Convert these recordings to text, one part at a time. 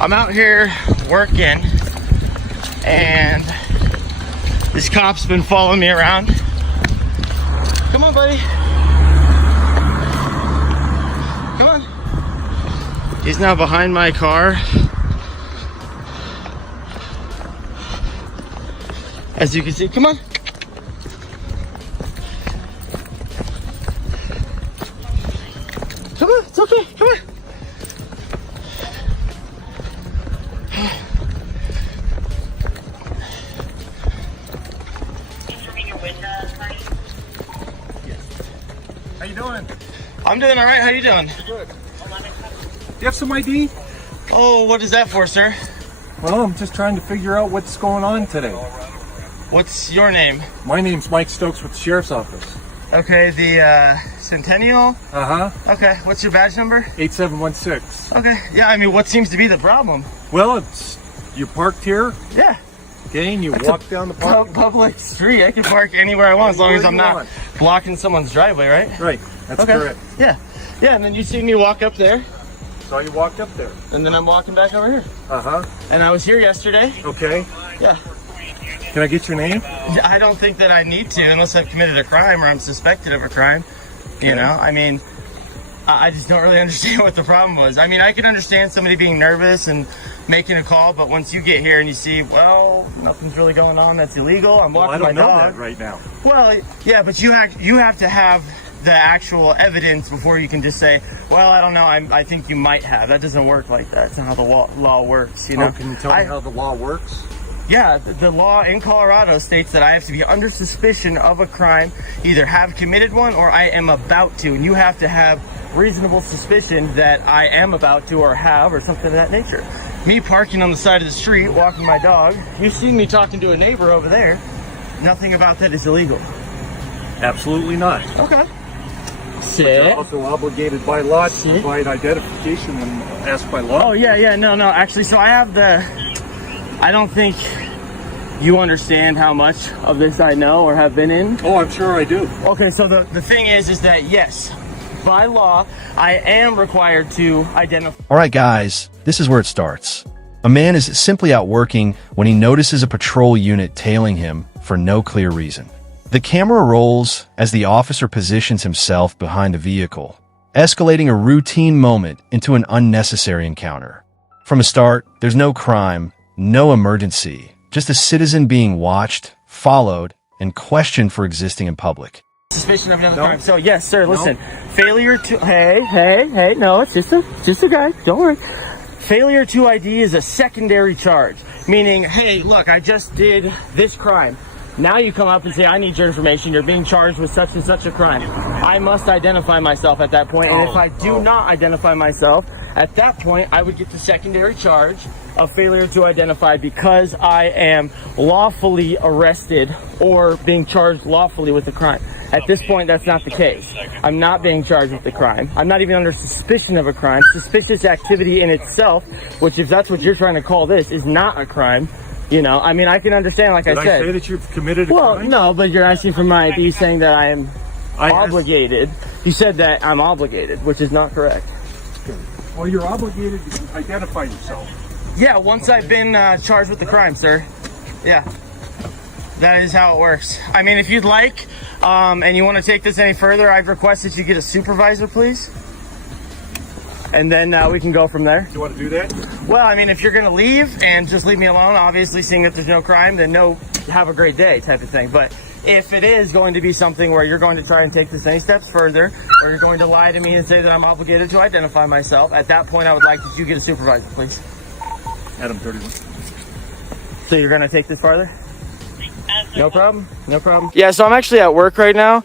I'm out here working, and this cop's been following me around. Come on, buddy. Come on. He's now behind my car. As you can see, come on. Come on, it's okay, come on. How you doing? I'm doing all right. How you doing? Good. Do you have some ID? Oh, what is that for, sir? Well, I'm just trying to figure out what's going on today. What's your name? My name's Mike Stokes with the Sheriff's Office. Okay, the Centennial? Uh-huh. Okay, what's your badge number? 8716. Okay, yeah, I mean, what seems to be the problem? Well, you're parked here, Yeah. okay, and you walk down the park. Public street. I can park anywhere I want as long as I'm not blocking someone's driveway, right? Right, that's Okay. correct. Yeah. Yeah, and then you see me walk up there, So you walked up there. and then I'm walking back over here. Uh-huh. And I was here yesterday. Okay. Yeah. Can I get your name? I don't think that I need to unless I've committed a crime or I'm suspected of a crime. You know, I mean, I just don't really understand what the problem was. I mean, I can understand somebody being nervous and making a call, but once you get here and you see, well, nothing's really going on that's illegal, I'm walking my I don't know dog. that right now. Well, yeah, but you have to have the actual evidence before you can just say, well, I don't know, I think you might have. That doesn't work like that. That's not how the law works, you know? Oh, can you tell me how the law works? Yeah, the law in Colorado states that I have to be under suspicion of a crime, either have committed one or I am about to. And you have to have reasonable suspicion that I am about to or have or something of that nature. Me parking on the side of the street, walking my dog, you see me talking to a neighbor over there, nothing about that is illegal. Absolutely not. Okay. You're Sit. also obligated by law to provide identification when asked by law. Oh, yeah, no, actually, so I don't think you understand how much of this I know or have been in. Oh, I'm sure I do. Okay, so the thing is that yes, by law, I am required to identify. All right, guys, this is where it starts. A man is simply out working when he notices a patrol unit tailing him for no clear reason. The camera rolls as the officer positions himself behind the vehicle, escalating a routine moment into an unnecessary encounter. From the start, there's no crime, no emergency, just a citizen being watched, followed, and questioned for existing in public. Suspicion of another crime. So yes, sir, listen. Failure to hey, no, it's just a guy. Don't worry. Failure to ID is a secondary charge, meaning, hey, look, I just did this crime. Now you come up and say, I need your information. You're being charged with such and such a crime. I must identify myself at that point. And if I do not identify myself, at that point, I would get the secondary charge of failure to identify because I am lawfully arrested or being charged lawfully with a crime. At this point, that's not the case. I'm not being charged with the crime. I'm not even under suspicion of a crime. Suspicious activity in itself, which if that's what you're trying to call this, is not a crime. You know, I mean, I can understand, like I said. Did I say that you've committed a crime? Well, no, but you're asking for my ID saying that I am obligated. You said that I'm obligated, which is not correct. Well, you're obligated to identify yourself. Yeah, once I've been charged with the crime, sir. Yeah. That is how it works. I mean, if you'd like, and you want to take this any further, I'd request that you get a supervisor, please. And then we can go from there. Do you want to do that? Well, I mean, if you're going to leave and just leave me alone, obviously seeing that there's no crime, then no, have a great day type of thing. But if it is going to be something where you're going to try and take this any steps further, or you're going to lie to me and say that I'm obligated to identify myself, at that point I would like that you get a supervisor, please. Adam 31. So you're going to take this farther? No problem. Yeah, so I'm actually at work right now.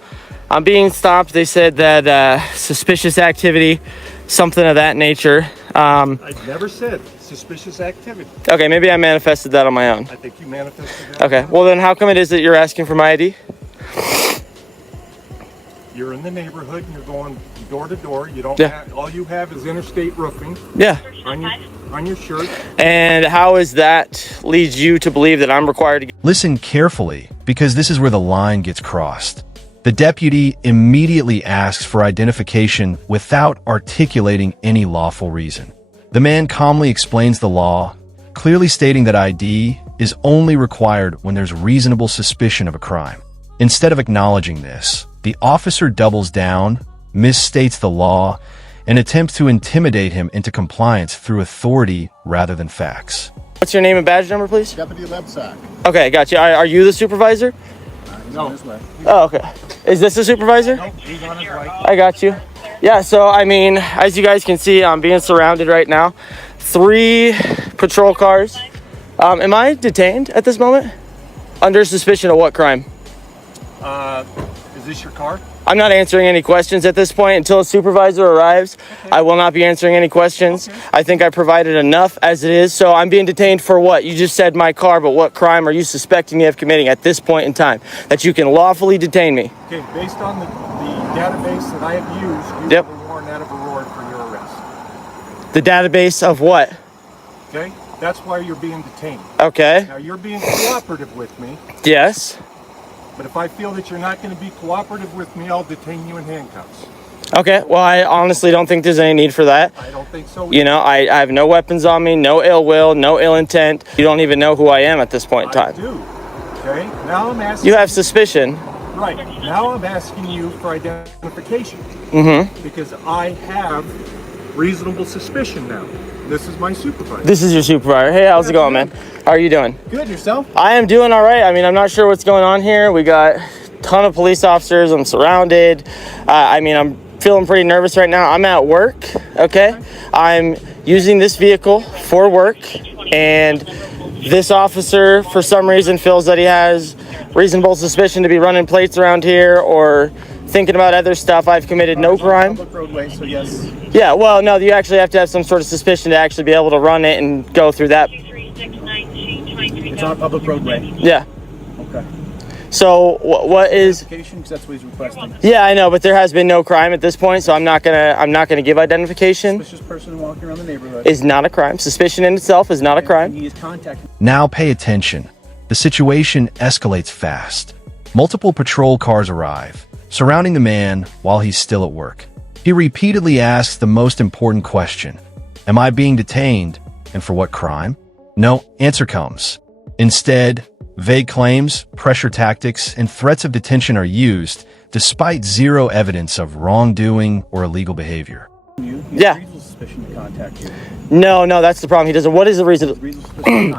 I'm being stopped. They said that suspicious activity, something of that nature. I never said suspicious activity. Okay, maybe I manifested that on my own. I think you manifested that. Okay, well then how come it is that you're asking for my ID? You're in the neighborhood and you're going door to door. You don't Yeah. have, all you have is interstate roofing Yeah. on your shirt. And how is that leads you to believe that I'm required to get... Listen carefully, because this is where the line gets crossed. The deputy immediately asks for identification without articulating any lawful reason. The man calmly explains the law, clearly stating that ID is only required when there's reasonable suspicion of a crime. Instead of acknowledging this, the officer doubles down, misstates the law, and attempts to intimidate him into compliance through authority rather than facts. What's your name and badge number, please? Deputy Lebsack. Okay, gotcha. Are you the supervisor? He's on his way. Oh, okay. Is this the supervisor? Nope, he's on his way. I got you. Yeah, so I mean, as you guys can see, I'm being surrounded right now. 3 patrol cars. Am I detained at this moment? Under suspicion of what crime? Is this your car? I'm not answering any questions at this point until a supervisor arrives. Okay. I will not be answering any questions. Okay. I think I provided enough as it is. So I'm being detained for what? You just said my car, but what crime are you suspecting me of committing at this point in time that you can lawfully detain me? Okay, based on the database that I have used, you have a warrant out of Aurora for your arrest. The database of what? Okay, that's why you're being detained. Okay. Now you're being cooperative with me. Yes. But if I feel that you're not going to be cooperative with me, I'll detain you in handcuffs. Okay, well, I honestly don't think there's any need for that. I don't think so either. You know, I have no weapons on me, no ill will, no ill intent. You don't even know who I am at this point in time. I do. Okay, now I'm asking... You have suspicion. Right, now I'm asking you for identification. Mm-hmm. Because I have reasonable suspicion now. This is my supervisor. This is your supervisor. Hey, how's it going, man? How are you doing? Good, yourself? I am doing all right. I mean, I'm not sure what's going on here. We got a ton of police officers. I'm surrounded. I mean, I'm feeling pretty nervous right now. I'm at work, okay? I'm using this vehicle for work, and this officer, for some reason, feels that he has reasonable suspicion to be running plates around here or thinking about other stuff. I've committed no crime. Public roadway, so yes. Yeah, well, no, you actually have to have some sort of suspicion to actually be able to run it and go through that. It's on a public roadway. Yeah. Okay. So what is? Identification, because that's what he's requesting. Yeah, I know, but there has been no crime at this point, so I'm not gonna give identification. Suspicious person walking around the neighborhood is not a crime. Suspicion in itself is not a crime. He is contacting. Now pay attention. The situation escalates fast. Multiple patrol cars arrive, surrounding the man while he's still at work. He repeatedly asks the most important question. Am I being detained? And for what crime? No answer comes. Instead, vague claims, pressure tactics, and threats of detention are used, despite zero evidence of wrongdoing or illegal behavior. Yeah. Reasonable suspicion to contact you. No, that's the problem. He doesn't. What is the reason?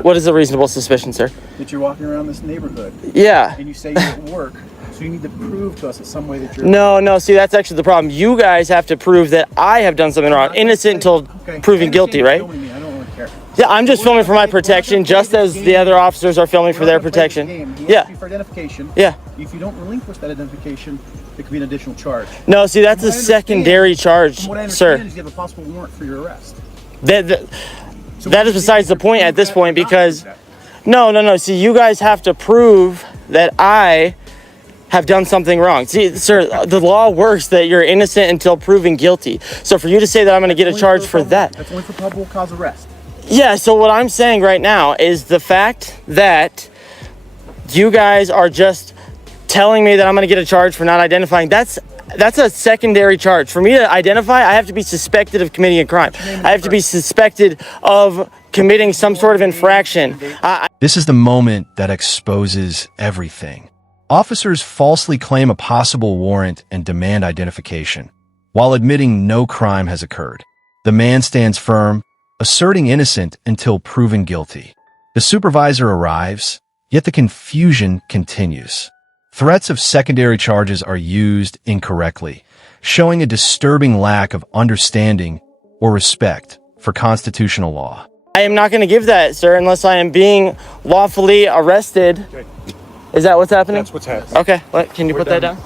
What is the reasonable suspicion, sir? That you're walking around this neighborhood. Yeah. And you say you're at work, so you need to prove to us in some way that you're... No, see, that's actually the problem. You guys have to prove that I have done something wrong. Innocent until proven guilty, right? I don't really care. Yeah, I'm just filming for my protection, just as the other officers are filming for their protection. Yeah. For identification. Yeah. If you don't relinquish that identification, it could be an additional charge. No, see, that's a secondary charge, From what I sir. understand is you have a possible warrant for your arrest. That is beside the point at this point, because no. See, you guys have to prove that I have done something wrong. See, sir, the law works that you're innocent until proven guilty. So for you to say that I'm going to get a charge for that, that's only for probable cause arrest. Yeah. So what I'm saying right now is the fact that you guys are just telling me that I'm going to get a charge for not identifying. That's a secondary charge. For me to identify, I have to be suspected of committing a crime. I have to be suspected of committing some sort of infraction. This is the moment that exposes everything. Officers falsely claim a possible warrant and demand identification, while admitting no crime has occurred. The man stands firm, asserting innocent until proven guilty. The supervisor arrives, yet the confusion continues. Threats of secondary charges are used incorrectly, showing a disturbing lack of understanding or respect for constitutional law. I am not going to give that, sir, unless I am being lawfully arrested. Okay. Is that what's happening? That's what's happening. Okay, can you put that down?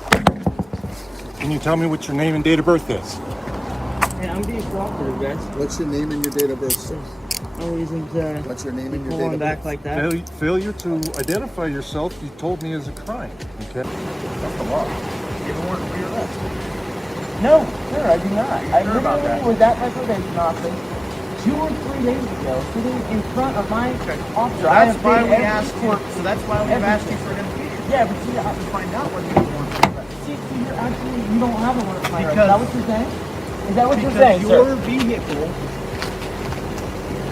Can you tell me what your name and date of birth is? Yeah, I'm being cooperative, guys. What's your name and your date of birth, sir? No reason to What's your name and your pull date on of back birth? like that. Failure to identify yourself, you told me, is a crime. Okay. That's the law. You have a warrant for your arrest. No, sir, I do not. I Sure about that. was at my probation office 2 or 3 days ago, sitting in front of my officer. That's why we asked for. So that's why we've asked you for identification. Yeah, but see, To find out whether you have a warrant for your arrest. see, you're actually, you don't have a warrant for my arrest. Is Because- that what you're saying? Is that what you're Because saying, your sir? vehicle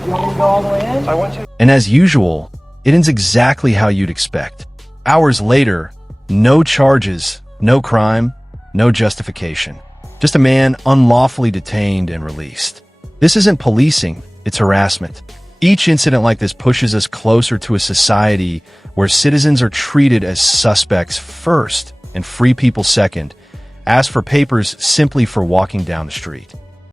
You want me to go all the way in? I want you. And as usual, it ends exactly how you'd expect. Hours later, no charges, no crime, no justification. Just a man unlawfully detained and released. This isn't policing, it's harassment. Each incident like this pushes us closer to a society where citizens are treated as suspects first and free people second, ask for papers simply for walking down the street.